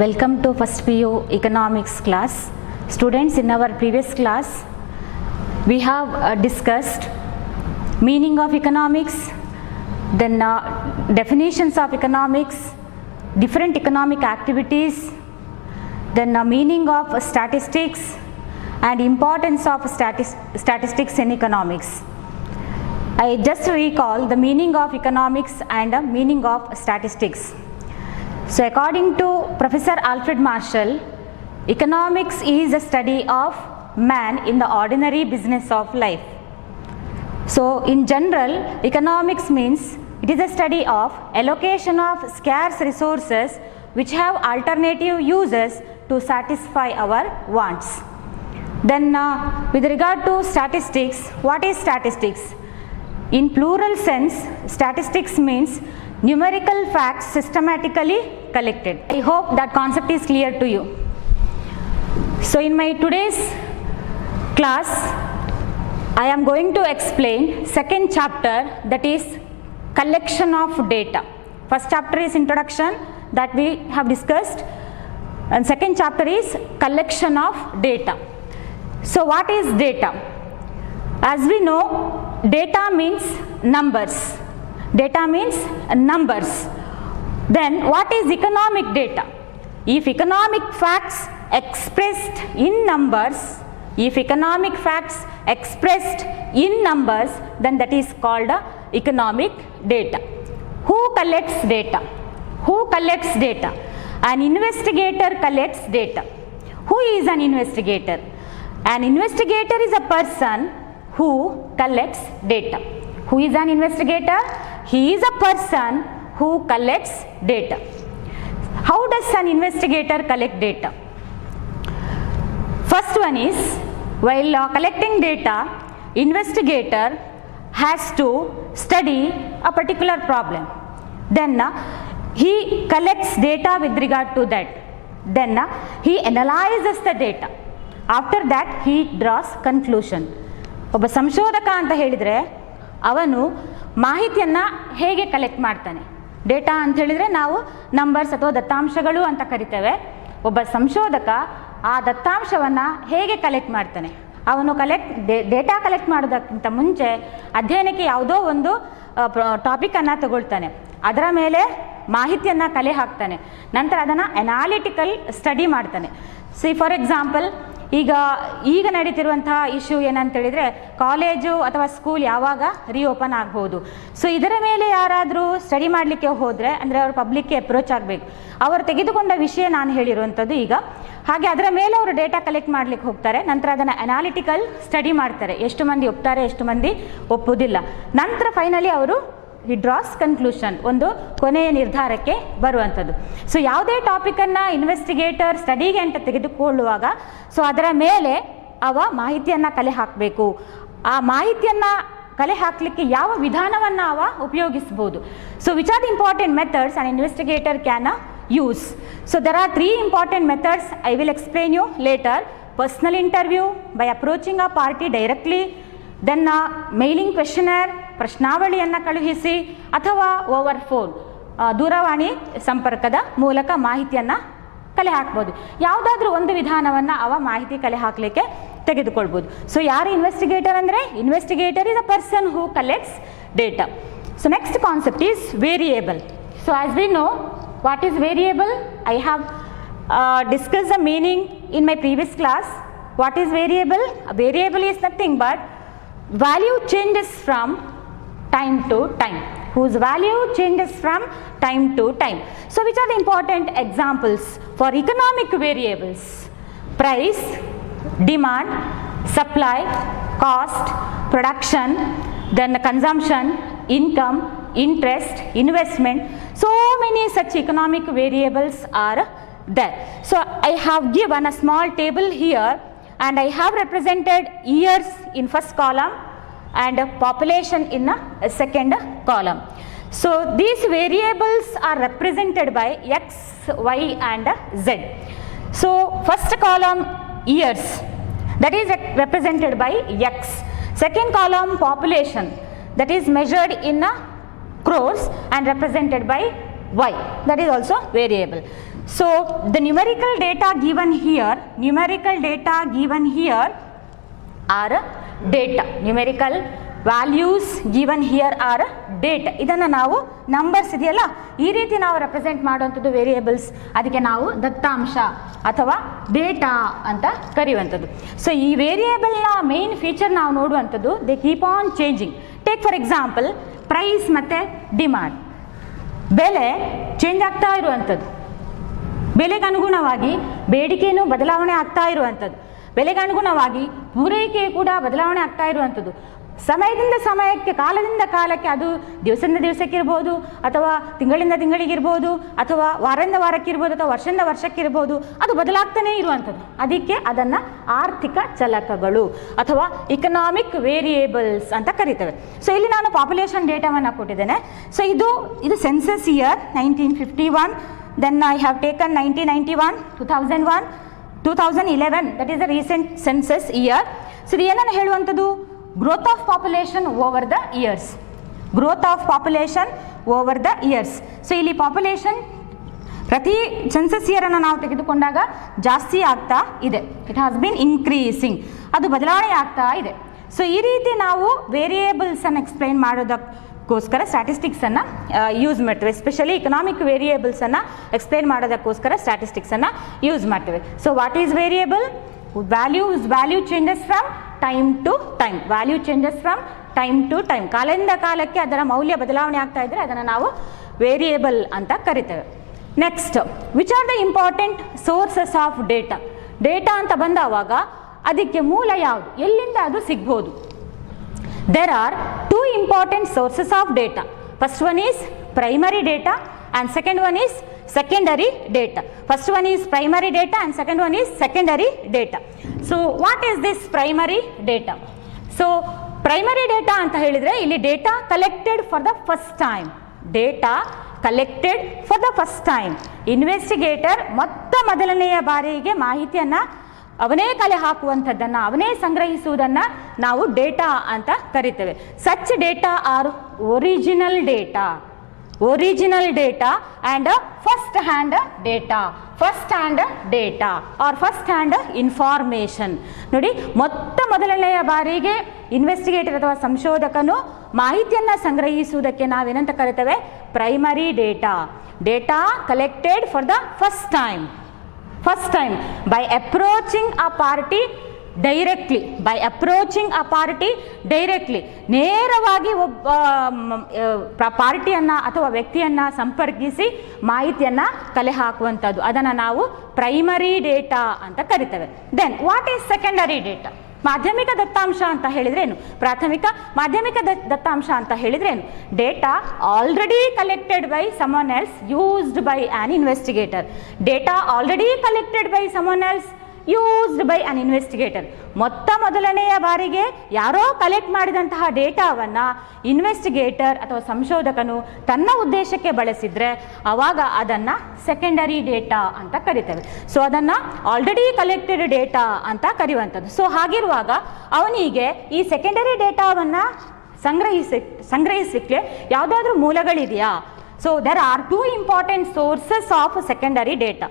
Welcome to first PU economics class. Students, in our previous class we have discussed meaning of economics, then definitions of economics, different economic activities, then meaning of statistics and importance of statistics in economics. I just recall the meaning of economics and meaning of statistics. So according to Professor Alfred Marshall, economics is a study of man in the ordinary business of life. So in general, economics means it is a study of allocation of scarce resources which have alternative uses to satisfy our wants. Then with regard to statistics, what is statistics? In plural sense, statistics means numerical facts systematically collected. I hope that concept is clear to you. So in my today's class, I am going to explain second chapter, that is collection of data. First chapter is introduction that we have discussed, and second chapter is collection of data. So what is data? As we know, data means numbers. Data means numbers. Then what is economic data? If economic facts expressed in numbers, then that is called economic data. Who collects data? Who collects data? An investigator collects data. Who is an investigator? An investigator is a person who collects data. Who is an investigator? He is a person who collects data. How does an investigator collect data? First one is, while collecting data, investigator has to study a particular problem. Then he collects data with regard to that. Then he analyzes the data. After that he draws conclusion. ಒಬ್ಬ ಸಂಶೋಧಕ ಅಂತ ಹೇಳಿದರೆ ಅವನು ಮಾಹಿತಿಯನ್ನು ಹೇಗೆ collect ಮಾಡ್ತಾನೆ? Data ಅಂತ ಹೇಳಿದರೆ ನಾವು ನಂಬರ್ಸ್ ಅಥವಾ ದತ್ತಾಂಶಗಳು ಅಂತ ಕರಿತೇವೆ. ಒಬ್ಬ ಸಂಶೋಧಕ ಆ ದತ್ತಾಂಶವನ್ನು ಹೇಗೆ ಕಲೆಕ್ಟ್ ಮಾಡ್ತಾನೆ? ಅವನು ಡೇಟಾ ಕಲೆಕ್ಟ್ ಮಾಡೋದಕ್ಕಿಂತ ಮುಂಚೆ ಅಧ್ಯಯನಕ್ಕೆ ಯಾವುದೋ ಒಂದು ಟಾಪಿಕನ್ನು ತಗೊಳ್ತಾನೆ, ಅದರ ಮೇಲೆ ಮಾಹಿತಿಯನ್ನು ಕಲೆ ಹಾಕ್ತಾನೆ, ನಂತರ ಅದನ್ನು ಅನಾಲಿಟಿಕಲ್ ಸ್ಟಡಿ ಮಾಡ್ತಾನೆ. ಸಿ ಫಾರ್ ಎಕ್ಸಾಂಪಲ್, ಈಗ ನಡೀತಿರುವಂತಹ ಇಶ್ಯೂ ಏನಂತೇಳಿದರೆ, ಕಾಲೇಜು ಅಥವಾ ಸ್ಕೂಲ್ ಯಾವಾಗ ರೀಓಪನ್ ಆಗ್ಬೋದು. ಸೊ ಇದರ ಮೇಲೆ ಯಾರಾದರೂ ಸ್ಟಡಿ ಮಾಡಲಿಕ್ಕೆ ಹೋದರೆ, ಅಂದರೆ ಅವರು ಪಬ್ಲಿಕ್ಗೆ ಅಪ್ರೋಚ್ ಆಗಬೇಕು, ಅವರು ತೆಗೆದುಕೊಂಡ ವಿಷಯ ನಾನು ಹೇಳಿರುವಂಥದ್ದು ಈಗ. ಹಾಗೆ ಅದರ ಮೇಲೆ ಅವರು ಡೇಟಾ ಕಲೆಕ್ಟ್ ಮಾಡಲಿಕ್ಕೆ ಹೋಗ್ತಾರೆ, ನಂತರ ಅದನ್ನು ಅನಾಲಿಟಿಕಲ್ ಸ್ಟಡಿ ಮಾಡ್ತಾರೆ, ಎಷ್ಟು ಮಂದಿ ಒಪ್ತಾರೆ ಎಷ್ಟು ಮಂದಿ ಒಪ್ಪುವುದಿಲ್ಲ. ನಂತರ ಫೈನಲಿ ಅವರು ಡ್ರಾಸ್ ಕನ್ಕ್ಲೂಷನ್, ಒಂದು ಕೊನೆಯ ನಿರ್ಧಾರಕ್ಕೆ ಬರುವಂಥದ್ದು. ಸೊ ಯಾವುದೇ ಟಾಪಿಕನ್ನು ಇನ್ವೆಸ್ಟಿಗೇಟರ್ ಸ್ಟಡಿಗೆ ಅಂತ ತೆಗೆದುಕೊಳ್ಳುವಾಗ ಸೊ ಅದರ ಮೇಲೆ ಅವ ಮಾಹಿತಿಯನ್ನು ಕಲೆ ಹಾಕಬೇಕು. ಆ ಮಾಹಿತಿಯನ್ನು ಕಲೆ ಹಾಕಲಿಕ್ಕೆ ಯಾವ ವಿಧಾನವನ್ನು ಅವ ಉಪಯೋಗಿಸ್ಬೋದು? So which are the important methods on investigator can use. So there are three important methods. I will explain you later. Personal interview by approaching a party directly, then mailing questionnaire, ಪ್ರಶ್ನಾವಳಿಯನ್ನು ಕಳುಹಿಸಿ, ಅಥವಾ over phone, ದೂರವಾಣಿ ಸಂಪರ್ಕದ ಮೂಲಕ ಮಾಹಿತಿಯನ್ನು ಕಲೆ ಹಾಕ್ಬೋದು. ಯಾವುದಾದ್ರೂ ಒಂದು ವಿಧಾನವನ್ನು ಅವ ಮಾಹಿತಿ ಕಲೆ ಹಾಕಲಿಕ್ಕೆ ತೆಗೆದುಕೊಳ್ಬೋದು. ಸೊ ಯಾರು ಇನ್ವೆಸ್ಟಿಗೇಟರ್ ಅಂದರೆ, investigator is a person who collects data. So next concept is variable. So as we know, what is variable? I have discussed the meaning in my previous class. What is variable? A variable is nothing but value changes from time to time, whose value changes from time to time. So which are the important examples for economic variables? Price, demand, supply, cost, production, then consumption, income, interest, investment. So many such economic variables are there. So I have given a small table here, and I have represented years in first column and population in a second column. So these variables are represented by X, Y and Z. So first column years, that is represented by X. Second column population, that is measured in crores and represented by Y, that is also variable. So the numerical data given here are data. Numerical values given here are data. ಇದನ್ನು ನಾವು numbers ಇದೆಯಲ್ಲ ಈ ರೀತಿ ನಾವು represent ಮಾಡುವಂಥದ್ದು variables, ಅದಕ್ಕೆ ನಾವು ದತ್ತಾಂಶ ಅಥವಾ ಡೇಟಾ ಅಂತ ಕರೆಯುವಂಥದ್ದು. ಸೊ ಈ ವೇರಿಯೇಬಲ್ನ ಮೇನ್ ಫೀಚರ್ ನಾವು ನೋಡುವಂಥದ್ದು they keep on changing. Take for example price ಮತ್ತು ಡಿಮಾಂಡ್, ಬೆಲೆ ಚೇಂಜ್ ಆಗ್ತಾ ಇರುವಂಥದ್ದು, ಬೆಲೆಗೆ ಅನುಗುಣವಾಗಿ ಬೇಡಿಕೆಯೂ ಬದಲಾವಣೆ ಆಗ್ತಾ ಇರುವಂಥದ್ದು, ಬೆಲೆಗೆ ಅನುಗುಣವಾಗಿ ಪೂರೈಕೆ ಕೂಡ ಬದಲಾವಣೆ ಆಗ್ತಾ ಇರುವಂಥದ್ದು, ಸಮಯದಿಂದ ಸಮಯಕ್ಕೆ ಕಾಲದಿಂದ ಕಾಲಕ್ಕೆ, ಅದು ದಿವಸದಿಂದ ದಿವಸಕ್ಕಿರ್ಬೋದು ಅಥವಾ ತಿಂಗಳಿಂದ ತಿಂಗಳಿಗಿರ್ಬೋದು ಅಥವಾ ವಾರದಿಂದ ವಾರಕ್ಕಿರ್ಬೋದು ಅಥವಾ ವರ್ಷದಿಂದ ವರ್ಷಕ್ಕಿರ್ಬೋದು, ಅದು ಬದಲಾಗ್ತಾನೇ ಇರುವಂಥದ್ದು. ಅದಕ್ಕೆ ಅದನ್ನು ಆರ್ಥಿಕ ಚಲಕಗಳು ಅಥವಾ ಇಕನಾಮಿಕ್ ವೇರಿಯೇಬಲ್ಸ್ ಅಂತ ಕರಿತೇವೆ. ಸೊ ಇಲ್ಲಿ ನಾನು ಪಾಪ್ಯುಲೇಷನ್ ಡೇಟಾವನ್ನು ಕೊಟ್ಟಿದ್ದೇನೆ. ಸೊ ಇದು census year 1951, then I have taken 1991, 2001, 2011, that is the recent census year. So ಇದು ಏನನ್ನು ಹೇಳುವಂಥದ್ದು, growth of population over the years, growth of population over the years. So ಇಲ್ಲಿ ಪಾಪ್ಯುಲೇಷನ್ ಪ್ರತಿ ಸೆನ್ಸಸ್ ಇಯರನ್ನು ನಾವು ತೆಗೆದುಕೊಂಡಾಗ ಜಾಸ್ತಿ ಆಗ್ತಾ ಇದೆ, ಇಟ್ ಹ್ಯಾಸ್ ಬೀನ್ ಇನ್ಕ್ರೀಸಿಂಗ್, ಅದು ಬದಲಾವಣೆ ಆಗ್ತಾ ಇದೆ. ಸೊ ಈ ರೀತಿ ನಾವು ವೇರಿಯೇಬಲ್ಸನ್ನು ಎಕ್ಸ್ಪ್ಲೈನ್ ಮಾಡೋದಕ್ಕೋಸ್ಕರ ಸ್ಟ್ಯಾಟಿಸ್ಟಿಕ್ಸನ್ನು ಯೂಸ್ ಮಾಡ್ತೇವೆ. ಎಸ್ಪೆಷಲಿ ಇಕನಾಮಿಕ್ ವೇರಿಯೇಬಲ್ಸನ್ನು ಎಕ್ಸ್ಪ್ಲೈನ್ ಮಾಡೋದಕ್ಕೋಸ್ಕರ ಸ್ಟ್ಯಾಟಿಸ್ಟಿಕ್ಸನ್ನು ಯೂಸ್ ಮಾಡ್ತೇವೆ. So what is variable? Value changes from time to time, value changes from time to time, ಕಾಲದಿಂದ ಕಾಲಕ್ಕೆ ಅದರ ಮೌಲ್ಯ ಬದಲಾವಣೆ ಆಗ್ತಾ ಇದ್ದರೆ ಅದನ್ನು ನಾವು ವೇರಿಯೇಬಲ್ ಅಂತ ಕರಿತೇವೆ. Next, which are the important sources of data? Data ಅಂತ ಬಂದಾವಾಗ ಅದಕ್ಕೆ ಮೂಲ ಯಾವುದು, ಎಲ್ಲಿಂದ ಅದು ಸಿಗ್ಬೋದು? There are two important sources of data. First one is primary data and second one is secondary data. First one is primary data and second one is secondary data. So what is this primary data? So primary data ಅಂತ ಹೇಳಿದ್ರೆ ಇಲ್ಲಿ data collected for the first time, data collected for the first time. Investigator ಮೊದಲನೆಯ ಬಾರಿಗೆ ಮಾಹಿತಿಯನ್ನು ಅವನೇ ಕಲೆ ಹಾಕುವಂಥದ್ದನ್ನು, ಅವನೇ ಸಂಗ್ರಹಿಸುವುದನ್ನು ನಾವು ಡೇಟಾ ಅಂತ ಕರಿತೇವೆ. Such data are original data and first hand data or first hand information. ನೋಡಿ, ಮೊದಲನೆಯ ಬಾರಿಗೆ ಇನ್ವೆಸ್ಟಿಗೇಟರ್ ಅಥವಾ ಸಂಶೋಧಕನು ಮಾಹಿತಿಯನ್ನು ಸಂಗ್ರಹಿಸುವುದಕ್ಕೆ ನಾವೇನಂತ ಕರಿತೇವೆ? Primary data collected for the first time by approaching a party directly, ನೇರವಾಗಿ ಒಬ್ಬ ಪಾರ್ಟಿಯನ್ನು ಅಥವಾ ವ್ಯಕ್ತಿಯನ್ನು ಸಂಪರ್ಕಿಸಿ ಮಾಹಿತಿಯನ್ನು ಕಲೆ ಹಾಕುವಂಥದ್ದು, ಅದನ್ನು ನಾವು ಪ್ರೈಮರಿ ಡೇಟಾ ಅಂತ ಕರಿತೇವೆ. Then what is secondary data? ಮಾಧ್ಯಮಿಕ ದತ್ತಾಂಶ ಅಂತ ಹೇಳಿದ್ರೇನು? ಮಾಧ್ಯಮಿಕ ದತ್ತಾಂಶ ಅಂತ ಹೇಳಿದ್ರೇನು? Data already collected by someone else used by an investigator. Data already collected by someone else used by an investigator. ಮೊದಲನೆಯ ಬಾರಿಗೆ ಯಾರೋ ಕಲೆಕ್ಟ್ ಮಾಡಿದಂತಹ ಡೇಟಾವನ್ನು ಇನ್ವೆಸ್ಟಿಗೇಟರ್ ಅಥವಾ ಸಂಶೋಧಕನು ತನ್ನ ಉದ್ದೇಶಕ್ಕೆ ಬಳಸಿದರೆ ಆವಾಗ ಅದನ್ನು ಸೆಕೆಂಡರಿ ಡೇಟಾ ಅಂತ ಕರಿತೇವೆ. ಸೊ ಅದನ್ನು ಆಲ್ರೆಡಿ ಕಲೆಕ್ಟೆಡ್ ಡೇಟಾ ಅಂತ ಕರೆಯುವಂಥದ್ದು. ಸೊ ಹಾಗಿರುವಾಗ ಅವನಿಗೆ ಈ ಸೆಕೆಂಡರಿ ಡೇಟಾವನ್ನು ಸಂಗ್ರಹಿಸಲಿಕ್ಕೆ ಯಾವುದಾದ್ರೂ ಮೂಲಗಳಿದೆಯಾ? So there are two important sources of secondary data.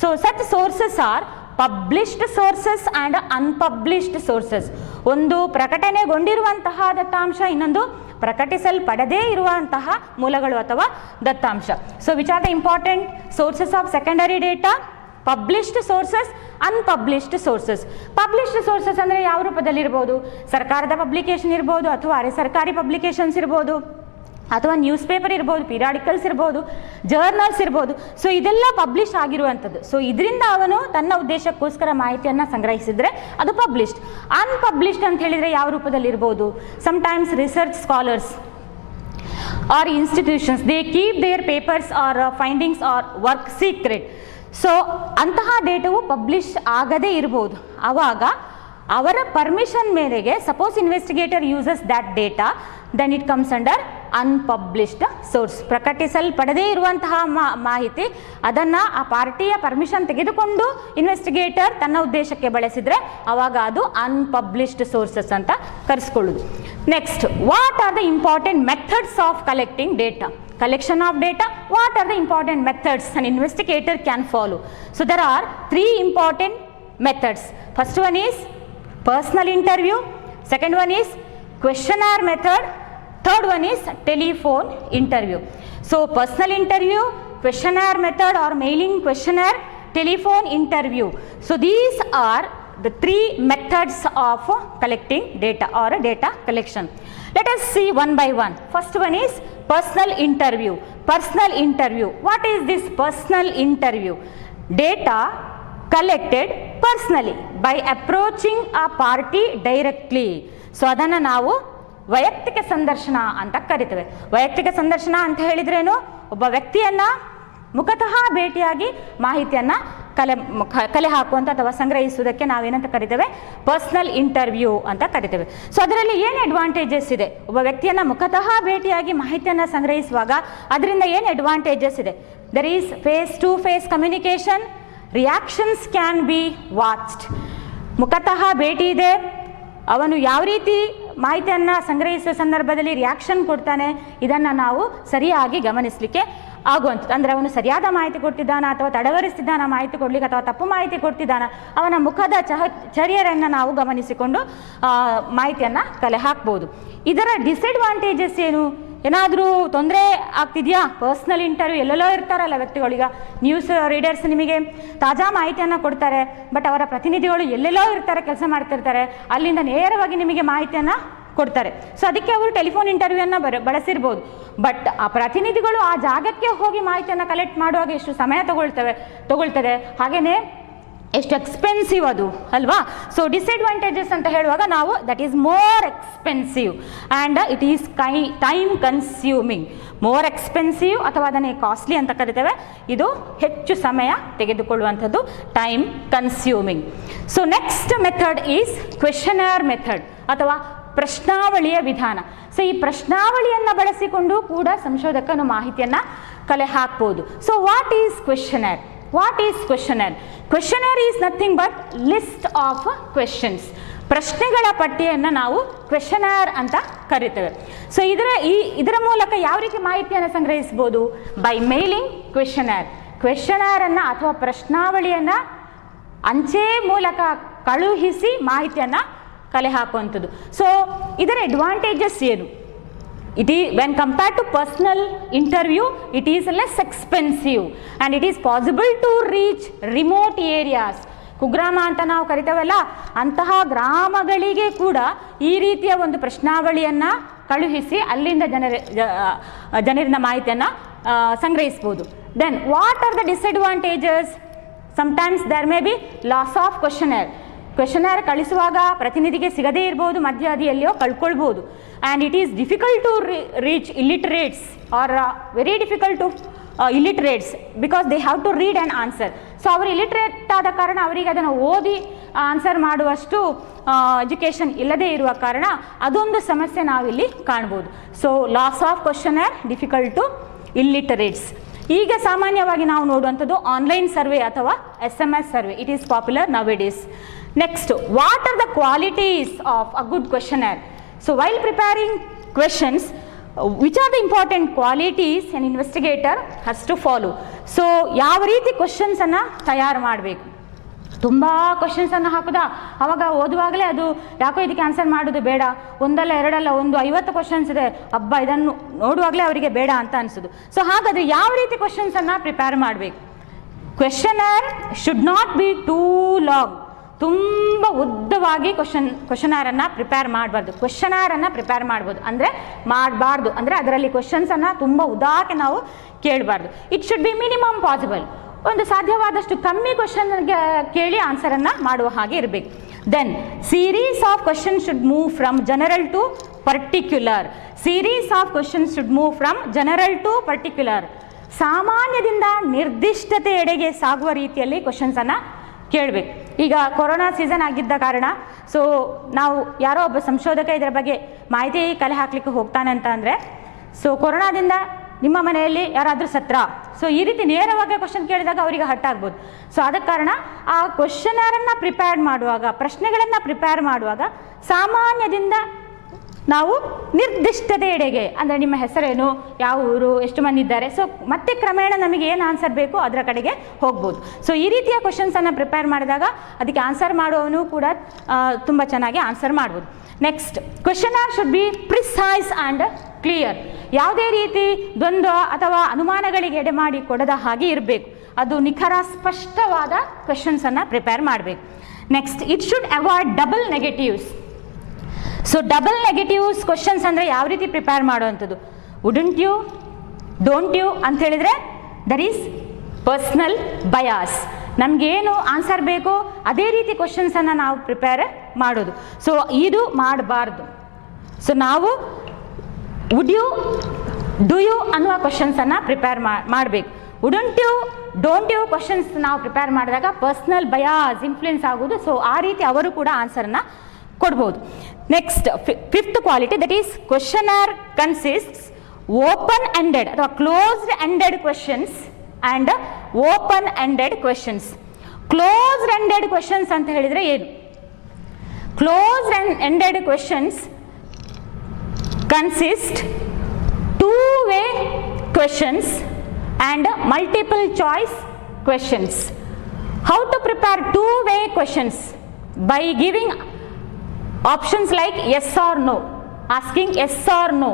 So such sources are published sources and unpublished sources. ಒಂದು ಪ್ರಕಟಣೆಗೊಂಡಿರುವಂತಹ ದತ್ತಾಂಶ, ಇನ್ನೊಂದು ಪ್ರಕಟಿಸಲ್ಪಡದೇ ಇರುವಂತಹ ಮೂಲಗಳು ಅಥವಾ ದತ್ತಾಂಶ. So which are the important sources of secondary data? Published sources, unpublished sources. Published sources ಅಂದರೆ ಯಾವ ರೂಪದಲ್ಲಿರ್ಬೋದು? ಸರ್ಕಾರದ ಪಬ್ಲಿಕೇಶನ್ ಇರ್ಬೋದು, ಅಥವಾ ಅರೆ ಸರ್ಕಾರಿ ಪಬ್ಲಿಕೇಶನ್ಸ್ ಇರ್ಬೋದು, ಅಥವಾ ನ್ಯೂಸ್ ಪೇಪರ್ ಇರ್ಬೋದು, ಪಿರಿಯಾಡಿಕಲ್ಸ್ ಇರ್ಬೋದು, ಜರ್ನಲ್ಸ್ ಇರ್ಬೋದು. ಸೊ ಇದೆಲ್ಲ ಪಬ್ಲಿಷ್ ಆಗಿರುವಂಥದ್ದು. ಸೊ ಇದರಿಂದ ಅವನು ತನ್ನ ಉದ್ದೇಶಕ್ಕೋಸ್ಕರ ಮಾಹಿತಿಯನ್ನು ಸಂಗ್ರಹಿಸಿದರೆ ಅದು ಪಬ್ಲಿಷ್ಡ್. ಅನ್ಪಬ್ಲಿಷ್ಡ್ ಅಂತ ಹೇಳಿದರೆ ಯಾವ ರೂಪದಲ್ಲಿರ್ಬೋದು? Sometimes research scholars or institutions they keep their papers or findings or work secret. So ಅಂತಹ ಡೇಟಾವು ಪಬ್ಲಿಷ್ ಆಗದೇ ಇರ್ಬೋದು. ಆವಾಗ ಅವರ ಪರ್ಮಿಷನ್ ಮೇರೆಗೆ suppose investigator uses that data, then it comes under unpublished source. ಪ್ರಕಟಿಸಲ್ಪಡದೇ ಇರುವಂತಹ ಮಾಹಿತಿ, ಅದನ್ನು ಆ ಪಾರ್ಟಿಯ ಪರ್ಮಿಷನ್ ತೆಗೆದುಕೊಂಡು ಇನ್ವೆಸ್ಟಿಗೇಟರ್ ತನ್ನ ಉದ್ದೇಶಕ್ಕೆ ಬಳಸಿದರೆ ಆವಾಗ ಅದು ಅನ್ಪಬ್ಲಿಷ್ಡ್ ಸೋರ್ಸಸ್ ಅಂತ ಕರೆಸ್ಕೊಳ್ಳೋದು. Next, what are the important methods of collecting data? Collection of data, what are the important methods an investigator can follow? So there are 3 important methods. First one is personal interview, second one is questionnaire method, third one is telephone interview. So personal interview, questionnaire method or mailing questionnaire, telephone interview. So these are the 3 methods of collecting data or data collection. Let us see one by one. First one is personal interview. Personal interview. What is this personal interview? Data collected personally by approaching a party directly. So ಅದನ್ನು ನಾವು ವೈಯಕ್ತಿಕ ಸಂದರ್ಶನ ಅಂತ ಕರಿತೇವೆ. ವೈಯಕ್ತಿಕ ಸಂದರ್ಶನ ಅಂತ ಹೇಳಿದ್ರೇನು, ಒಬ್ಬ ವ್ಯಕ್ತಿಯನ್ನ ಮುಖತಃ ಭೇಟಿಯಾಗಿ ಮಾಹಿತಿಯನ್ನ ಕಲೆ ಹಾಕುವಂಥ ಅಥವಾ ಸಂಗ್ರಹಿಸುವುದಕ್ಕೆ ನಾವೇನಂತ ಕರಿತೇವೆ, ಪರ್ಸನಲ್ ಇಂಟರ್ವ್ಯೂ ಅಂತ ಕರಿತೇವೆ. ಸೊ ಅದರಲ್ಲಿ ಏನು ಅಡ್ವಾಂಟೇಜಸ್ ಇದೆ, ಒಬ್ಬ ವ್ಯಕ್ತಿಯನ್ನ ಮುಖತಃ ಭೇಟಿಯಾಗಿ ಮಾಹಿತಿಯನ್ನು ಸಂಗ್ರಹಿಸುವಾಗ ಅದರಿಂದ ಏನು ಅಡ್ವಾಂಟೇಜಸ್ ಇದೆ? There is face to face communication, reactions can be watched. ಮುಖತಃ ಭೇಟಿ ಇದೆ, ಅವನು ಯಾವ ರೀತಿ ಮಾಹಿತಿಯನ್ನು ಸಂಗ್ರಹಿಸುವ ಸಂದರ್ಭದಲ್ಲಿ ರಿಯಾಕ್ಷನ್ ಕೊಡ್ತಾನೆ, ಇದನ್ನು ನಾವು ಸರಿಯಾಗಿ ಗಮನಿಸಲಿಕ್ಕೆ ಆಗುವಂಥದ್ದು. ಅಂದರೆ ಅವನು ಸರಿಯಾದ ಮಾಹಿತಿ ಕೊಡ್ತಿದ್ದಾನ ಅಥವಾ ತಡವರಿಸ್ತಿದ್ದಾನ ಮಾಹಿತಿ ಕೊಡ್ಲಿಕ್ಕೆ, ಅಥವಾ ತಪ್ಪು ಮಾಹಿತಿ ಕೊಡ್ತಿದ್ದಾನ, ಅವನ ಮುಖದ ಚರ್ಯೆಯನ್ನು ನಾವು ಗಮನಿಸಿಕೊಂಡು ಮಾಹಿತಿಯನ್ನು ಕಲೆ ಹಾಕ್ಬೋದು. ಇದರ ಡಿಸ್ಅಡ್ವಾಂಟೇಜಸ್ ಏನು? ಏನಾದರೂ ತೊಂದರೆ ಆಗ್ತಿದೆಯಾ? ಪರ್ಸ್ನಲ್ ಇಂಟರ್ವ್ಯೂ ಎಲ್ಲೆಲ್ಲೋ ಇರ್ತಾರಲ್ಲ ವ್ಯಕ್ತಿಗಳೀಗ, ನ್ಯೂಸ್ ರೀಡರ್ಸ್ ನಿಮಗೆ ತಾಜಾ ಮಾಹಿತಿಯನ್ನು ಕೊಡ್ತಾರೆ, ಬಟ್ ಅವರ ಪ್ರತಿನಿಧಿಗಳು ಎಲ್ಲೆಲ್ಲೋ ಇರ್ತಾರೆ, ಕೆಲಸ ಮಾಡ್ತಿರ್ತಾರೆ, ಅಲ್ಲಿಂದ ನೇರವಾಗಿ ನಿಮಗೆ ಮಾಹಿತಿಯನ್ನು ಕೊಡ್ತಾರೆ. ಸೊ ಅದಕ್ಕೆ ಅವರು ಟೆಲಿಫೋನ್ ಇಂಟರ್ವ್ಯೂವನ್ನು ಬಳಸಿರ್ಬೋದು. ಬಟ್ ಆ ಪ್ರತಿನಿಧಿಗಳು ಆ ಜಾಗಕ್ಕೆ ಹೋಗಿ ಮಾಹಿತಿಯನ್ನು ಕಲೆಕ್ಟ್ ಮಾಡುವಾಗ ಎಷ್ಟು ಸಮಯ ತಗೊಳ್ತದೆ, ಹಾಗೆಯೇ ಎಷ್ಟು ಎಕ್ಸ್ಪೆನ್ಸಿವ್ ಅದು ಅಲ್ವಾ? ಸೊ ಡಿಸ್ಅಡ್ವಾಂಟೇಜಸ್ ಅಂತ ಹೇಳುವಾಗ ನಾವು that is more expensive and it is time consuming. More expensive ಅಥವಾ ಅದನ್ನೇ ಕಾಸ್ಟ್ಲಿ ಅಂತ ಕರಿತೇವೆ. ಇದು ಹೆಚ್ಚು ಸಮಯ ತೆಗೆದುಕೊಳ್ಳುವಂಥದ್ದು, time consuming. So next method is questionnaire method ಅಥವಾ ಪ್ರಶ್ನಾವಳಿಯ ವಿಧಾನ. ಸೊ ಈ ಪ್ರಶ್ನಾವಳಿಯನ್ನು ಬಳಸಿಕೊಂಡು ಕೂಡ ಸಂಶೋಧಕನು ಮಾಹಿತಿಯನ್ನು ಕಲೆ ಹಾಕ್ಬೋದು. So what is questionnaire? What is questionnaire? Questionnaire is nothing but list of questions. ಪ್ರಶ್ನೆಗಳ ಪಟ್ಟಿಯನ್ನು ನಾವು ಕ್ವೆಶನರ್ ಅಂತ ಕರಿತೇವೆ. ಸೊ ಇದರ ಮೂಲಕ ಯಾವ ರೀತಿ ಮಾಹಿತಿಯನ್ನು ಸಂಗ್ರಹಿಸ್ಬೋದು? By mailing ಕ್ವೆಶನರ್. ಕ್ವೆಶನರನ್ನು ಅಥವಾ ಪ್ರಶ್ನಾವಳಿಯನ್ನು ಅಂಚೆ ಮೂಲಕ ಕಳುಹಿಸಿ ಮಾಹಿತಿಯನ್ನು ಕಲೆ ಹಾಕುವಂಥದ್ದು. ಸೊ ಇದರ ಅಡ್ವಾಂಟೇಜಸ್ ಏನು? When compared to personal interview, it is less expensive and it is possible to reach remote areas. ಕುಗ್ರಾಮ ಅಂತ ನಾವು ಕರಿತೇವಲ್ಲ, ಅಂತಹ ಗ್ರಾಮಗಳಿಗೆ ಕೂಡ ಈ ರೀತಿಯ ಒಂದು ಪ್ರಶ್ನಾವಳಿಯನ್ನು ಕಳುಹಿಸಿ ಅಲ್ಲಿಂದ ಜನರಿಂದ ಮಾಹಿತಿಯನ್ನು ಸಂಗ್ರಹಿಸ್ಬೋದು. Then what are the disadvantages? Sometimes there may be loss of questionnaire. Questionnaire ಕಳಿಸುವಾಗ ಪ್ರತಿನಿಧಿಗೆ ಸಿಗದೇ ಇರ್ಬೋದು, ಮಧ್ಯ ಅದು ಎಲ್ಲಿಯೋ ಕಳ್ಕೊಳ್ಬೋದು. And it is difficult to reach illiterates are very difficult to illiterates because they have to read and answer. So ಅವರು illiterate ಆದ ಕಾರಣ ಅವರಿಗೆ ಅದನ್ನು ಓದಿ ಆನ್ಸರ್ ಮಾಡುವಷ್ಟು ಎಜುಕೇಷನ್ ಇಲ್ಲದೇ ಇರುವ ಕಾರಣ ಅದೊಂದು ಸಮಸ್ಯೆ ನಾವಿಲ್ಲಿ ಕಾಣ್ಬೋದು. So loss of questionnaire, difficult to illiterates. ಈಗ ಸಾಮಾನ್ಯವಾಗಿ ನಾವು ನೋಡುವಂಥದ್ದು ಆನ್ಲೈನ್ ಸರ್ವೆ ಅಥವಾ SMS survey. It is popular now it is. Next, what are the qualities of a good questionnaire? So while preparing questions, which are the important qualities an investigator has to follow? So ಯಾವ ರೀತಿ ಕ್ವೆಶನ್ಸನ್ನು ತಯಾರು ಮಾಡಬೇಕು? ತುಂಬ ಕ್ವೆಶನ್ಸನ್ನು ಹಾಕೋದಾ? ಅವಾಗ ಓದುವಾಗಲೇ ಅದು ಯಾಕೋ ಇದಕ್ಕೆ answer ಮಾಡೋದು ಬೇಡ, ಒಂದಲ್ಲ ಎರಡಲ್ಲ ಒಂದು 50 ಕ್ವೆಶನ್ಸ್ ಇದೆ, ಹಬ್ಬ ಇದನ್ನು ನೋಡುವಾಗಲೇ ಅವರಿಗೆ ಬೇಡ ಅಂತ ಅನಿಸೋದು. ಸೊ ಹಾಗಾದರೆ ಯಾವ ರೀತಿ ಕ್ವೆಶನ್ಸನ್ನು ಪ್ರಿಪೇರ್ ಮಾಡಬೇಕು? Questionnaire should not be too long. ತುಂಬ ಉದ್ದವಾಗಿ ಕ್ವೆಶನರನ್ನು ಪ್ರಿಪೇರ್ ಮಾಡಬಾರ್ದು. ಕ್ವೆಶನರನ್ನು ಪ್ರಿಪೇರ್ ಮಾಡ್ಬೋದು ಅಂದರೆ ಮಾಡಬಾರ್ದು, ಅಂದರೆ ಅದರಲ್ಲಿ ಕ್ವೆಶನ್ಸನ್ನು ತುಂಬ ಉದಾಕೆ ನಾವು ಕೇಳಬಾರ್ದು. It should be minimum possible. ಒಂದು ಸಾಧ್ಯವಾದಷ್ಟು ಕಮ್ಮಿ ಕ್ವೆಶನ್ಗೆ ಕೇಳಿ ಆನ್ಸರನ್ನು ಮಾಡುವ ಹಾಗೆ ಇರಬೇಕು. Then series of question should move from general to particular. Series of question should move from general to particular. ಸಾಮಾನ್ಯದಿಂದ ನಿರ್ದಿಷ್ಟತೆಯೆಡೆಗೆ ಸಾಗುವ ರೀತಿಯಲ್ಲಿ ಕ್ವೆಶನ್ಸನ್ನು ಕೇಳಬೇಕು. ಈಗ ಕೊರೋನಾ ಸೀಸನ್ ಆಗಿದ್ದ ಕಾರಣ ಸೊ ನಾವು ಯಾರೋ ಒಬ್ಬ ಸಂಶೋಧಕ ಇದರ ಬಗ್ಗೆ ಮಾಹಿತಿ ಕಲೆ ಹಾಕಲಿಕ್ಕೆ ಹೋಗ್ತಾನೆ ಅಂತ ಅಂದರೆ, ಸೊ ಕೊರೋನಾದಿಂದ ನಿಮ್ಮ ಮನೆಯಲ್ಲಿ ಯಾರಾದರೂ ಸತ್ರ, ಸೊ ಈ ರೀತಿ ನೇರವಾಗಿ ಕ್ವಶನ್ ಕೇಳಿದಾಗ ಅವರಿಗೆ ಹರ್ಟ್ ಆಗ್ಬೋದು. ಸೊ ಆದ ಕಾರಣ ಆ ಕ್ವಶನರನ್ನು ಪ್ರಿಪೇರ್ ಮಾಡುವಾಗ, ಪ್ರಶ್ನೆಗಳನ್ನು ಪ್ರಿಪೇರ್ ಮಾಡುವಾಗ ಸಾಮಾನ್ಯದಿಂದ ನಾವು ನಿರ್ದಿಷ್ಟತೆಯೆಡೆಗೆ, ಅಂದರೆ ನಿಮ್ಮ ಹೆಸರೇನು, ಯಾವ ಊರು, ಎಷ್ಟು ಮಂದಿ ಇದ್ದಾರೆ, ಸೊ ಮತ್ತೆ ಕ್ರಮೇಣ ನಮಗೆ ಏನು ಆನ್ಸರ್ ಬೇಕು ಅದರ ಕಡೆಗೆ ಹೋಗ್ಬೋದು. ಸೊ ಈ ರೀತಿಯ ಕ್ವಶನ್ಸನ್ನು ಪ್ರಿಪೇರ್ ಮಾಡಿದಾಗ ಅದಕ್ಕೆ ಆನ್ಸರ್ ಮಾಡುವವನು ಕೂಡ ತುಂಬ ಚೆನ್ನಾಗಿ ಆನ್ಸರ್ ಮಾಡ್ಬೋದು. Next, questionnaire should be precise and clear. ಯಾವುದೇ ರೀತಿ ದ್ವಂದ್ವ ಅಥವಾ ಅನುಮಾನಗಳಿಗೆ ಎಡೆ ಮಾಡಿ ಕೊಡದ ಹಾಗೆ ಇರಬೇಕು. ಅದು ನಿಖರ ಸ್ಪಷ್ಟವಾದ ಕ್ವೆಶನ್ಸನ್ನು ಪ್ರಿಪೇರ್ ಮಾಡಬೇಕು. Next, it should avoid double negatives. So double negatives questions ಅಂದರೆ ಯಾವ ರೀತಿ ಪ್ರಿಪೇರ್ ಮಾಡುವಂಥದ್ದು? ವುಡಂಟ್ ಯು, ಡೋಂಟ್ ಯು ಅಂತ ಹೇಳಿದರೆ ದರ್ ಈಸ್ ಪರ್ಸ್ನಲ್ ಬಯಾಸ್. ನಮಗೇನು ಆನ್ಸರ್ ಬೇಕೋ ಅದೇ ರೀತಿ ಕ್ವಶನ್ಸನ್ನು ನಾವು ಪ್ರಿಪೇರ್ ಮಾಡೋದು. ಸೊ ಇದು ಮಾಡಬಾರ್ದು. ಸೊ ನಾವು ವುಡ್ ಯು, ಡು ಯು ಅನ್ನುವ ಕ್ವಶನ್ಸನ್ನು ಪ್ರಿಪೇರ್ ಮಾಡಬೇಕು. ವುಡಂಟ್ ಯು, ಡೋಂಟ್ ಯು ಕ್ವಶನ್ಸ್ ನಾವು ಪ್ರಿಪೇರ್ ಮಾಡಿದಾಗ ಪರ್ಸ್ನಲ್ ಬಯಾಸ್ ಇನ್ಫ್ಲುಯೆನ್ಸ್ ಆಗೋದು. ಸೊ ಆ ರೀತಿ ಅವರು ಕೂಡ ಆನ್ಸರನ್ನು ಕೊಡ್ಬೋದು. Next, fifth quality, that is questionnaire consists open ended ಅಥವಾ closed ended questions and open ended questions. Closed ended questions ಅಂತ ಹೇಳಿದರೆ ಏನು? Closed ended questions consist two-way questions and multiple choice questions. How to prepare two-way questions? By giving options like yes or no, asking yes or no.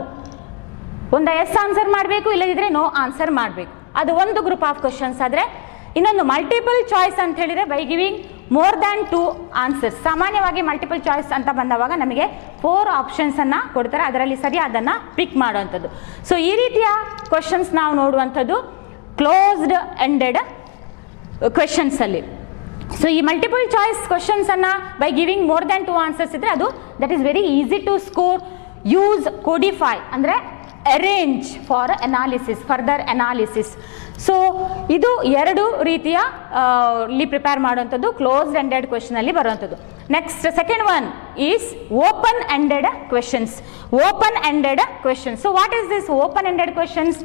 ಒಂದು S answer ಮಾಡಬೇಕು, ಇಲ್ಲದಿದ್ದರೆ no answer ಮಾಡಬೇಕು. ಅದು ಒಂದು group of questions. ಆದರೆ ಇನ್ನೊಂದು multiple choice ಅಂತ ಹೇಳಿದರೆ by giving more than 2 answers. ಸಾಮಾನ್ಯವಾಗಿ ಮಲ್ಟಿಪಲ್ ಚಾಯ್ಸ್ ಅಂತ ಬಂದವಾಗ ನಮಗೆ 4 ಆಪ್ಷನ್ಸನ್ನು ಕೊಡ್ತಾರೆ, ಅದರಲ್ಲಿ ಸರಿಯಾದನ್ನು ಪಿಕ್ ಮಾಡುವಂಥದ್ದು. ಸೊ ಈ ರೀತಿಯ ಕ್ವಶನ್ಸ್ ನಾವು ನೋಡುವಂಥದ್ದು ಕ್ಲೋಸ್ಡ್ ಎಂಡೆಡ್ ಕ್ವೆಶನ್ಸಲ್ಲಿ. ಸೊ ಈ ಮಲ್ಟಿಪಲ್ ಚಾಯ್ಸ್ ಕ್ವಶನ್ಸನ್ನು by giving more than 2 answers ಇದ್ದರೆ ಅದು that is very easy to score. Use codify ಅಂದರೆ arrange for analysis, further analysis. So ಇದು 2 ರೀತಿಯ ಇಲ್ಲಿ ಪ್ರಿಪೇರ್ ಮಾಡುವಂಥದ್ದು ಕ್ಲೋಸ್ಡ್ ಎಂಡೆಡ್ ಕ್ವೆಶನಲ್ಲಿ ಬರುವಂಥದ್ದು. Next, second one is open ended questions. Open ended questions. So what is this open ended questions?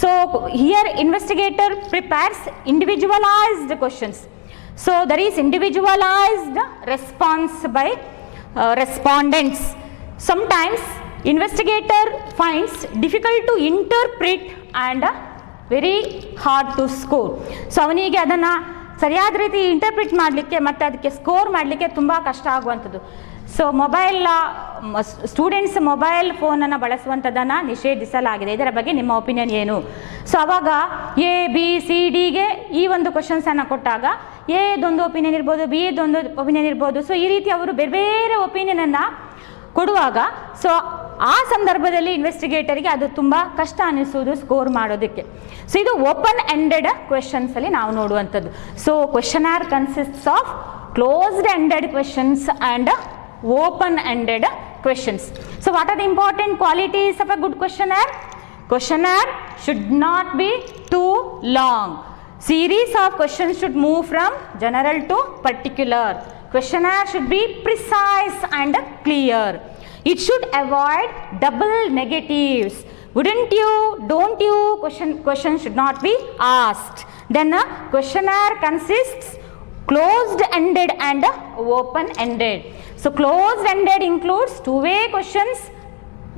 So here investigator prepares individualised questions. So there is individualized response by respondents. Sometimes investigator finds difficult to interpret and very hard to score. So ಅವನಿಗೆ ಅದನ್ನು ಸರಿಯಾದ ರೀತಿ interpret ಮಾಡಲಿಕ್ಕೆ ಮತ್ತು ಅದಕ್ಕೆ score ಮಾಡಲಿಕ್ಕೆ ತುಂಬ ಕಷ್ಟ ಆಗುವಂಥದ್ದು. ಸೊ ಸ್ಟೂಡೆಂಟ್ಸ್ ಮೊಬೈಲ್ ಫೋನನ್ನು ಬಳಸುವಂಥದ್ದನ್ನು ನಿಷೇಧಿಸಲಾಗಿದೆ. ಇದರ ಬಗ್ಗೆ ನಿಮ್ಮ ಒಪಿನಿಯನ್ ಏನು? ಸೊ ಆವಾಗ ಎ ಬಿ ಸಿ ಡಿಗೆ ಈ ಒಂದು ಕ್ವಶನ್ಸನ್ನು ಕೊಟ್ಟಾಗ ಎದೊಂದು ಒಪಿನಿಯನ್ ಇರ್ಬೋದು, ಬಿ ಎದೊಂದು ಒಪಿನಿಯನ್ ಇರ್ಬೋದು. ಸೊ ಈ ರೀತಿ ಅವರು ಬೇರೆ ಬೇರೆ ಒಪಿನಿಯನನ್ನು ಕೊಡುವಾಗ ಸೊ ಆ ಸಂದರ್ಭದಲ್ಲಿ ಇನ್ವೆಸ್ಟಿಗೇಟರಿಗೆ ಅದು ತುಂಬ ಕಷ್ಟ ಅನ್ನಿಸುವುದು ಸ್ಕೋರ್ ಮಾಡೋದಕ್ಕೆ. ಸೊ ಇದು ಓಪನ್ ಎಂಡೆಡ್ ಕ್ವೆಶನ್ಸಲ್ಲಿ ನಾವು ನೋಡುವಂಥದ್ದು. So questionnaire consists of closed ended questions and open-ended questions. So what are the important qualities of a good questionnaire? Questionnaire should not be too long. Series of questions should move from general to particular. Questionnaire should be precise and clear. It should avoid double negatives. Wouldn't you, don't you question should not be asked. Then a questionnaire consists closed-ended and open-ended. So closed-ended includes two-way questions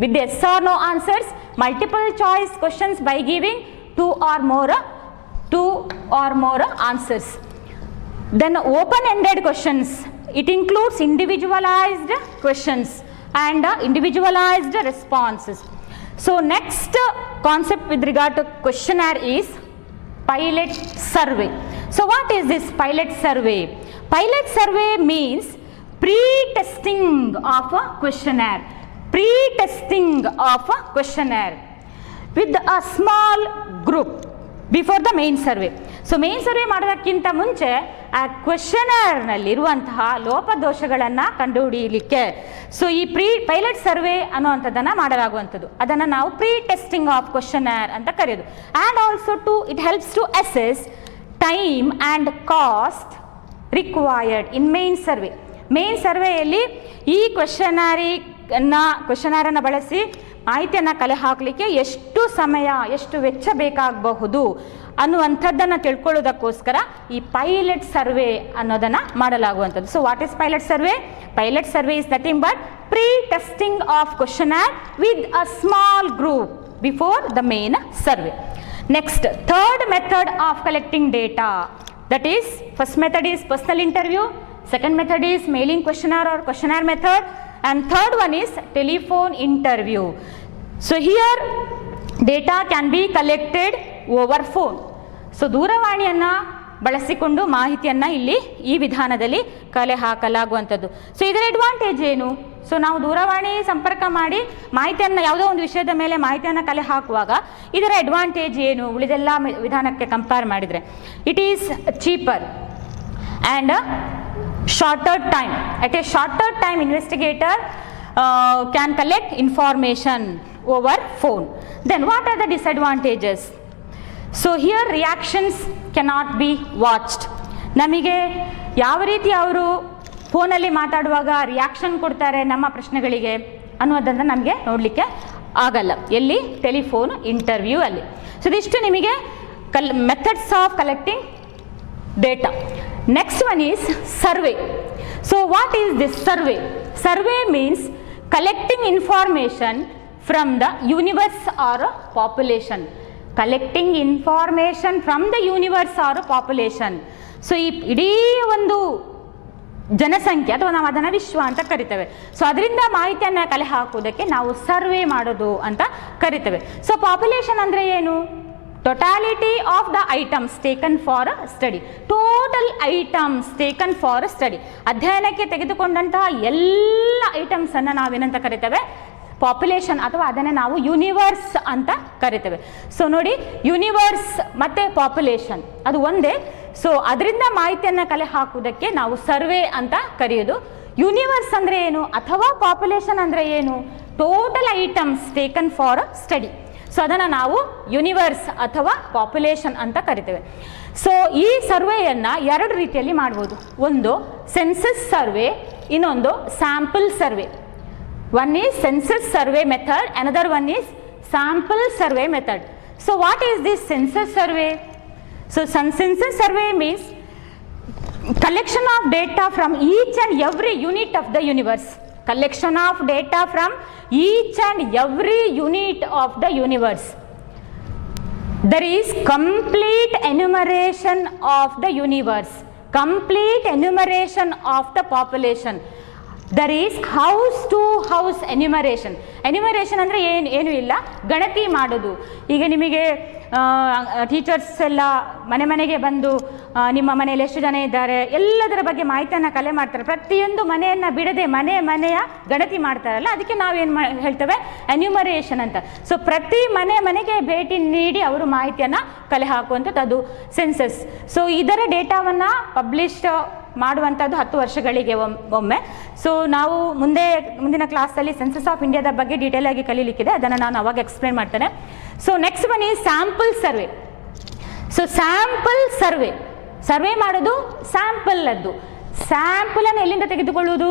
with yes or no answers, multiple choice questions by giving two or more answers. Then open-ended questions, it includes individualized questions and individualized responses. So next concept with regard to questionnaire is pilot survey. So what is this pilot survey? Pilot survey means pre-testing of a questionnaire. Pre-testing of a questionnaire with a small group before the main survey. So main survey ಮಾಡೋದಕ್ಕಿಂತ ಮುಂಚೆ ಆ ಕ್ವೆಶ್ಚನರ್ನಲ್ಲಿರುವಂತಹ ಲೋಪದೋಷಗಳನ್ನು ಕಂಡುಹಿಡಿಯಲಿಕ್ಕೆ so ಈ pilot survey ಅನ್ನುವಂಥದ್ದನ್ನು ಮಾಡಲಾಗುವಂಥದ್ದು. ಅದನ್ನು ನಾವು pre testing of questionnaire ಅಂತ ಕರೆಯೋದು. And also it helps to assess time and cost required in main survey. Main ಸರ್ವೆಯಲ್ಲಿ ಈ ಕ್ವೆಶ್ಚನರನ್ನು ಬಳಸಿ ಮಾಹಿತಿಯನ್ನು ಕಲೆ ಹಾಕಲಿಕ್ಕೆ ಎಷ್ಟು ಸಮಯ, ಎಷ್ಟು ವೆಚ್ಚ ಬೇಕಾಗಬಹುದು ಅನ್ನುವಂಥದ್ದನ್ನು ತಿಳ್ಕೊಳ್ಳೋದಕ್ಕೋಸ್ಕರ ಈ ಪೈಲಟ್ ಸರ್ವೆ ಅನ್ನೋದನ್ನು ಮಾಡಲಾಗುವಂಥದ್ದು. So what is pilot survey? Pilot survey is nothing but pre testing of questionnaire with a small group before the main survey. Next, third method of collecting data, that is, first method is personal interview, second method is mailing questionnaire or questionnaire method, and third one is telephone interview. So here data can be collected over phone. So ದೂರವಾಣಿಯನ್ನು ಬಳಸಿಕೊಂಡು ಮಾಹಿತಿಯನ್ನು ಇಲ್ಲಿ ಈ ವಿಧಾನದಲ್ಲಿ ಕಲೆ ಹಾಕಲಾಗುವಂಥದ್ದು. So ಇದರ advantage ಏನು? So ನಾವು ದೂರವಾಣಿ ಸಂಪರ್ಕ ಮಾಡಿ ಮಾಹಿತಿಯನ್ನು ಯಾವುದೋ ಒಂದು ವಿಷಯದ ಮೇಲೆ ಮಾಹಿತಿಯನ್ನು ಕಲೆ ಹಾಕುವಾಗ ಇದರ ಅಡ್ವಾಂಟೇಜ್ ಏನು ಉಳಿದೆಲ್ಲ ವಿಧಾನಕ್ಕೆ ಕಂಪೇರ್ ಮಾಡಿದರೆ? It is cheaper and shorter time. At a shorter time investigator can collect information over phone. Then what are the disadvantages? So here reactions cannot be watched. ನಮಗೆ ಯಾವ ರೀತಿ ಅವರು ಫೋನಲ್ಲಿ ಮಾತಾಡುವಾಗ ರಿಯಾಕ್ಷನ್ ಕೊಡ್ತಾರೆ ನಮ್ಮ ಪ್ರಶ್ನೆಗಳಿಗೆ ಅನ್ನೋದನ್ನು ನಮಗೆ ನೋಡಲಿಕ್ಕೆ ಆಗಲ್ಲ ಎಲ್ಲಿ? ಟೆಲಿಫೋನ್ ಇಂಟರ್ವ್ಯೂ ಅಲ್ಲಿ. ಸೊ ಇದಿಷ್ಟು ನಿಮಗೆ methods of collecting data. Next one is survey. So what is this survey? Survey means collecting information from the universe or population. Collecting information from the universe or population. So ಈ ಇಡೀ ಒಂದು ಜನಸಂಖ್ಯೆ ಅಥವಾ ನಾವು ಅದನ್ನು ವಿಶ್ವ ಅಂತ ಕರಿತೇವೆ. ಸೊ ಅದರಿಂದ ಮಾಹಿತಿಯನ್ನು ಕಲೆ ಹಾಕುವುದಕ್ಕೆ ನಾವು ಸರ್ವೆ ಮಾಡೋದು ಅಂತ ಕರಿತೇವೆ. ಸೊ ಪಾಪ್ಯುಲೇಷನ್ ಅಂದರೆ ಏನು? Totality of the items taken for study. Total items taken for study. ಅಧ್ಯಯನಕ್ಕೆ ತೆಗೆದುಕೊಂಡಂತಹ ಎಲ್ಲ ಐಟಮ್ಸನ್ನು ನಾವೇನಂತ ಕರಿತೇವೆ? ಪಾಪ್ಯುಲೇಷನ್, ಅಥವಾ ಅದನ್ನೇ ನಾವು ಯೂನಿವರ್ಸ್ ಅಂತ ಕರಿತೇವೆ. ಸೊ ನೋಡಿ, ಯೂನಿವರ್ಸ್ ಮತ್ತು ಪಾಪ್ಯುಲೇಷನ್ ಅದು ಒಂದೇ. ಸೊ ಅದರಿಂದ ಮಾಹಿತಿಯನ್ನು ಕಲೆ ಹಾಕುವುದಕ್ಕೆ ನಾವು ಸರ್ವೆ ಅಂತ ಕರೆಯೋದು. ಯೂನಿವರ್ಸ್ ಅಂದರೆ ಏನು ಅಥವಾ ಪಾಪ್ಯುಲೇಷನ್ ಅಂದರೆ ಏನು? Total items taken for study. So ಅದನ್ನು ನಾವು ಯೂನಿವರ್ಸ್ ಅಥವಾ ಪಾಪ್ಯುಲೇಷನ್ ಅಂತ ಕರಿತೇವೆ. ಸೊ ಈ ಸರ್ವೆಯನ್ನು ಎರಡು ರೀತಿಯಲ್ಲಿ ಮಾಡ್ಬೋದು. ಒಂದು ಸೆನ್ಸಸ್ ಸರ್ವೆ, ಇನ್ನೊಂದು sample survey. One is census survey method, another one is sample survey method. So what is this census survey? So census survey means collection of data from each and every unit of the universe. Collection of data from each and every unit of the universe. There is complete enumeration of the universe, complete enumeration of the population. There is house to house enumeration. Enumeration ಅಂದರೆ ಏನು ಇಲ್ಲ, ಗಣತಿ ಮಾಡೋದು. ಈಗ ನಿಮಗೆ teachers ಎಲ್ಲ ಮನೆ ಮನೆಗೆ ಬಂದು ನಿಮ್ಮ ಮನೆಯಲ್ಲಿ ಎಷ್ಟು ಜನ ಇದ್ದಾರೆ ಎಲ್ಲದರ ಬಗ್ಗೆ ಮಾಹಿತಿಯನ್ನು ಕಲೆ ಮಾಡ್ತಾರೆ. ಪ್ರತಿಯೊಂದು ಮನೆಯನ್ನು ಬಿಡದೆ ಮನೆಯ ಗಣತಿ ಮಾಡ್ತಾರಲ್ಲ, ಅದಕ್ಕೆ ನಾವೇನು ಹೇಳ್ತೇವೆ? ಎನ್ಯುಮರೇಷನ್ ಅಂತ. ಸೊ ಪ್ರತಿ ಮನೆಗೆ ಭೇಟಿ ನೀಡಿ ಅವರು ಮಾಹಿತಿಯನ್ನು ಕಲೆ ಹಾಕುವಂಥದ್ದು ಅದು ಸೆನ್ಸಸ್. ಸೊ ಇದರ ಡೇಟಾವನ್ನು ಪಬ್ಲಿಷ್ ಮಾಡುವಂಥದ್ದು 10 ವರ್ಷಗಳಿಗೆ ಒಮ್ಮೆ. ಸೊ ನಾವು ಮುಂದಿನ ಕ್ಲಾಸಲ್ಲಿ ಸೆನ್ಸಸ್ ಆಫ್ ಇಂಡಿಯಾದ ಬಗ್ಗೆ ಡೀಟೇಲ್ ಆಗಿ ಕಲೀಲಿಕ್ಕಿದೆ, ಅದನ್ನು ನಾನು ಅವಾಗ ಎಕ್ಸ್ಪ್ಲೇನ್ ಮಾಡ್ತೇನೆ. So next one is sample survey. So sample survey ಮಾಡೋದು ಸ್ಯಾಂಪಲ್ ಅದ್ದು. ಸ್ಯಾಂಪಲನ್ನು ಎಲ್ಲಿಂದ ತೆಗೆದುಕೊಳ್ಳುವುದು?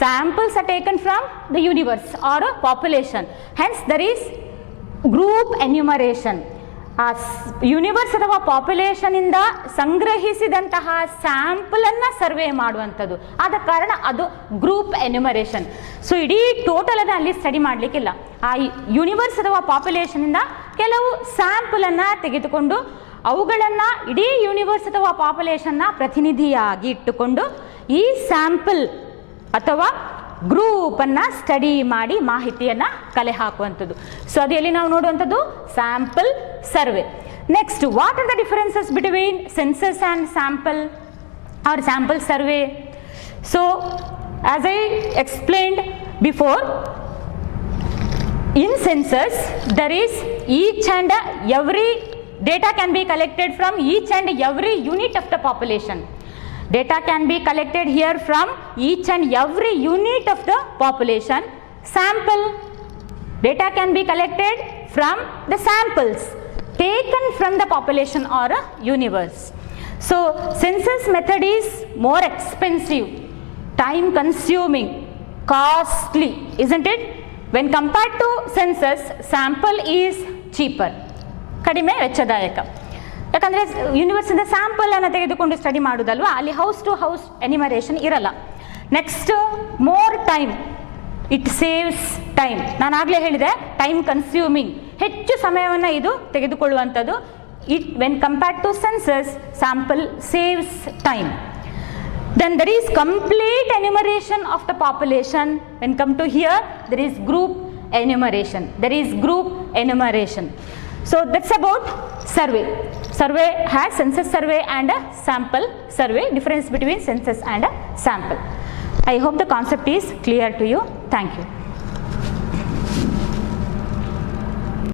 Samples are taken from the universe or population. Hence there is group enumeration. ಆ ಯೂನಿವರ್ಸ್ ಅಥವಾ ಪಾಪ್ಯುಲೇಷನಿಂದ ಸಂಗ್ರಹಿಸಿದಂತಹ ಸ್ಯಾಂಪಲನ್ನು ಸರ್ವೆ ಮಾಡುವಂಥದ್ದು. ಆದ ಕಾರಣ ಅದು ಗ್ರೂಪ್ ಎನ್ಯುಮರೇಷನ್. ಸೊ ಇಡೀ ಟೋಟಲನ್ನು ಅಲ್ಲಿ ಸ್ಟಡಿ ಮಾಡಲಿಕ್ಕಿಲ್ಲ. ಆ ಯೂನಿವರ್ಸ್ ಅಥವಾ ಪಾಪ್ಯುಲೇಷನಿಂದ ಕೆಲವು ಸ್ಯಾಂಪಲನ್ನು ತೆಗೆದುಕೊಂಡು ಅವುಗಳನ್ನು ಇಡೀ ಯೂನಿವರ್ಸ್ ಅಥವಾ ಪಾಪ್ಯುಲೇಷನ್ನ ಪ್ರತಿನಿಧಿಯಾಗಿ ಇಟ್ಟುಕೊಂಡು ಈ ಸ್ಯಾಂಪಲ್ ಅಥವಾ ಗ್ರೂಪನ್ನು ಸ್ಟಡಿ ಮಾಡಿ ಮಾಹಿತಿಯನ್ನು ಕಲೆ ಹಾಕುವಂಥದ್ದು. ಸೊ ಅದು ಎಲ್ಲಿ ನಾವು ನೋಡುವಂಥದ್ದು? Sample survey. Next, what are the differences between census and sample or sample survey? So as I explained before, in census there is each and every data can be collected from each and every unit of the population. Data can be collected here from each and every unit of the population. Sample data can be collected from the samples taken from the population or a universe. So census method is more expensive, time consuming, costly, isn't it? When compared to census sample is cheaper, ಕಡಿಮೆ ವೆಚ್ಚದಾಯಕ. ಯಾಕಂದರೆ ಯೂನಿವರ್ಸಿಂದ ಸ್ಯಾಂಪಲನ್ನು ತೆಗೆದುಕೊಂಡು study ಮಾಡೋದಲ್ವ, ಅಲ್ಲಿ house to house enumeration ಇರಲ್ಲ. Next, more time, it saves time. ನಾನು ಆಗಲೇ ಹೇಳಿದೆ ಟೈಮ್ ಕನ್ಸ್ಯೂಮಿಂಗ್, ಹೆಚ್ಚು ಸಮಯವನ್ನು ಇದು ತೆಗೆದುಕೊಳ್ಳುವಂಥದ್ದು. It when compared to census sample saves time. Then there is complete enumeration of the population. When come to here, there is group enumeration. There is group enumeration. So that's about survey. Survey has census survey and a sample survey. Difference between census and a sample. I hope the concept is clear to you. Thank you.